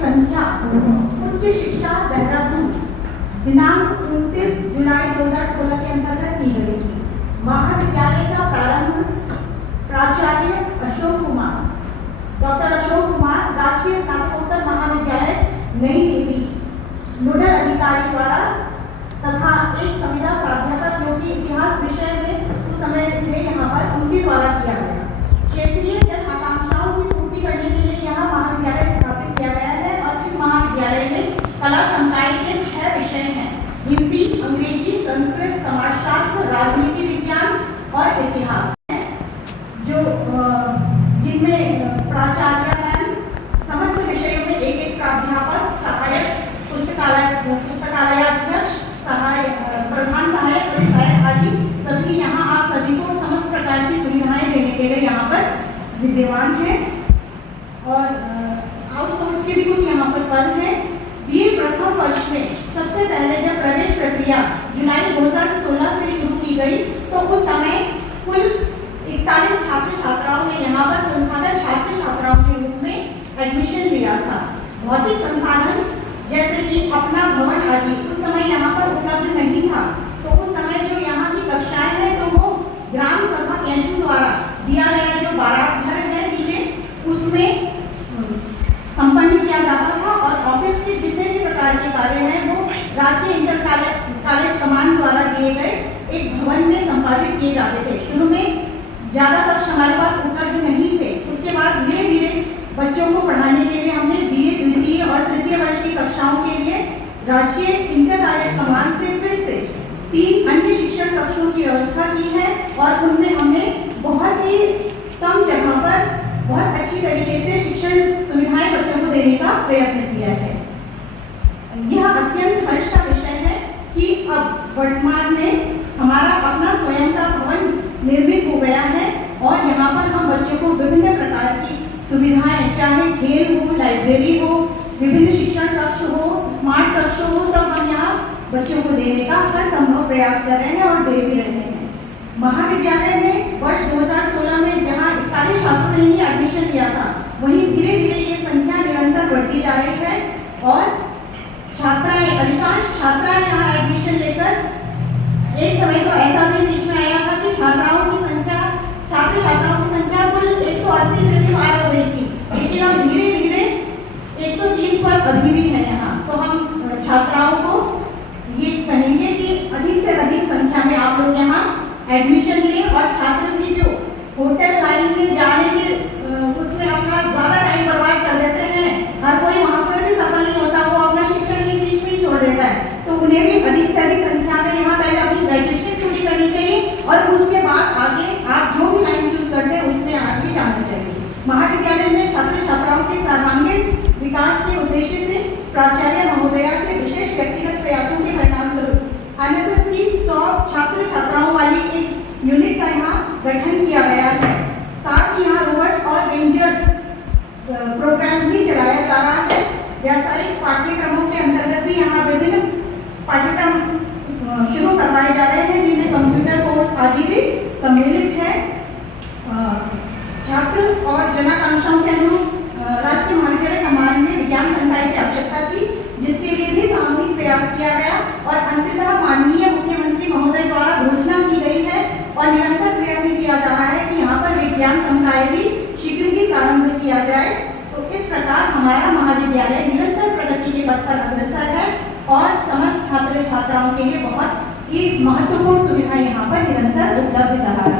संख्या उच्च शिक्षा देहरादून दिनांक 29 जुलाई 2016 के अंतर्गत की गई थी। महाविद्यालय का प्रारंभ प्राचार्य डॉक्टर अशोक कुमार राजकीय स्नातकोत्तर महाविद्यालय नई दिल्ली नोडल अधिकारी द्वारा तथा एक संविदा प्राध्यापक जो कि इतिहास विषय में उस समय थे यहाँ पर, उनके द्वारा किया गया। क्षेत्रीय जन आकांक्षाओं की पूर्ति करने के लिए यह महाविद्यालय स्थापित किया गया है और इस महाविद्यालय में कला संकाय के 6 विषय हैं: हिंदी, अंग्रेजी, संस्कृत, समाजशास्त्र, राजनीति विज्ञान और इतिहास, जो जिनमें प्राचार्य समस्त विषयों में एक प्राध्यापक, सहायक पुस्तकालयाध्यक्ष, प्रधान सहायक, परिसहायक आदि सभी यहाँ आप सभी को समस्त प्रकार की सुविधाएं देने के लिए यहाँ पर विद्यमान है। और आउटसोर्स के भी कुछ यहाँ पर पद हैं। बीए प्रथम वर्ष में सबसे पहले जब प्रवेश प्रक्रिया जुलाई 2016 से शुरू की गई तो उस समय कुल 41 छात्र छात्राओं ने यहाँ पर संस्थागत छात्र छात्राओं के रूप में एडमिशन लिया था। भौतिक संसाधन जैसे कि अपना भवन आदि उस समय यहाँ पर उपलब्ध नहीं था, तो उस समय जो यहाँ की कक्षाएं हैं तो वो ग्राम सभा कैंचू द्वारा दिया गया जो बारात घर है नीचे, उसमें संपन्न किया जाता था और ऑफिस के जितने भी प्रकार के कार्य हैं वो राजकीय इंटर कॉलेज कमान द्वारा दिए गए एक भवन में संपादित किए जाते थे। शुरू में ज़्यादा कक्ष हमारे पास उपलब्ध नहीं थे, उसके बाद धीरे धीरे बच्चों को पढ़ाने के लिए हमने बीए द्वितीय और तृतीय वर्ष की कक्षाओं के लिए राजकीय इंटर कॉलेज कमान से फिर से 3 अन्य शिक्षण कक्षों की व्यवस्था की है और उनमें हमने बहुत ही कम जगह पर बहुत अच्छी तरीके से शिक्षण सुविधाएं बच्चों को देने का प्रयत्न किया है। यह अत्यंत हर्ष का विषय है कि अब वर्तमान में हमारा अपना स्वयं का भवन निर्मित हो गया है और यहाँ पर हम बच्चों को विभिन्न प्रकार की सुविधाएं, चाहे खेल हो, लाइब्रेरी हो, विभिन्न शिक्षण कक्ष हो, स्मार्ट कक्ष हो, सब हम यहाँ बच्चों को देने का हर संभव प्रयास कर रहे हैं और दे भी रहे हैं। महाविद्यालय में वर्ष 2016 में जहाँ 41 छात्रों ने ही एडमिशन लिया था, वहीं धीरे धीरे ये संख्या निरंतर बढ़ती जा रही है और अधिकांश छात्राएं यहाँ एडमिशन लेकर, एक समय तो ऐसा भी बीच में आया था कि छात्र छात्राओं की संख्या कुल 180 से भी पार हो गई थी, लेकिन अब धीरे धीरे 130 पर अभी भी है यहाँ। तो हम छात्राओं को ये कहेंगे कि अधिक से अधिक संख्या में आप लोग यहाँ एडमिशन लें और छात्र की जो होटल लाइन में जाने के उसमें अपना ज़्यादा टाइम बर्बाद कर देते हैं, हर कोई वहाँ पर भी सफल नहीं होता, वो अपना शिक्षण ही बीच में ही छोड़ देता है, तो उन्हें भी अधिक से अधिक संख्या में यहाँ पहले अपनी ग्रेजुएशन पूरी करनी चाहिए और उसके बाद आगे आप जो भी लाइन चूज करते हैं उसमें आगे जाना चाहिए। महाविद्यालय में छात्र छात्राओं के सर्वांगीण विकास के उद्देश्य से प्राचार्य महोदया के विशेष व्यक्तिगत प्रयासों के परिणाम स्वरूप एनएसएस की 100 छात्र छात्राओं वाली एक यूनिट का यहाँ गठन किया गया है। साथ ही यहाँ रोवर्स और रेंजर्स प्रोग्राम भी चलाया जा रहा है। व्यावसायिक पाठ्यक्रमों के अंतर्गत भी यहाँ विभिन्न पाठ्यक्रम शुरू करवाए जा रहे हैं जिनमें कंप्यूटर कोर्स आदि भी सम्मिलित है। छात्र और जनाकांक्षाओं के अनुरूप राजकीय महाविद्यालय कमान में विज्ञान संकाय की आवश्यकता थी, जिसके लिए भी सामूहिक प्रयास किया गया और अंततः माननीय मुख्यमंत्री महोदय द्वारा घोषणा की गई है और निरंतर प्रयत्न किया जा रहा है कि यहाँ पर विज्ञान संकाय भी शीघ्र ही प्रारंभ किया जाए। तो इस प्रकार हमारा महाविद्यालय निरंतर प्रगति के पथ पर अग्रसर है और समस्त छात्र छात्राओं के लिए बहुत ही महत्वपूर्ण सुविधा यहाँ पर निरंतर उपलब्ध रहा है।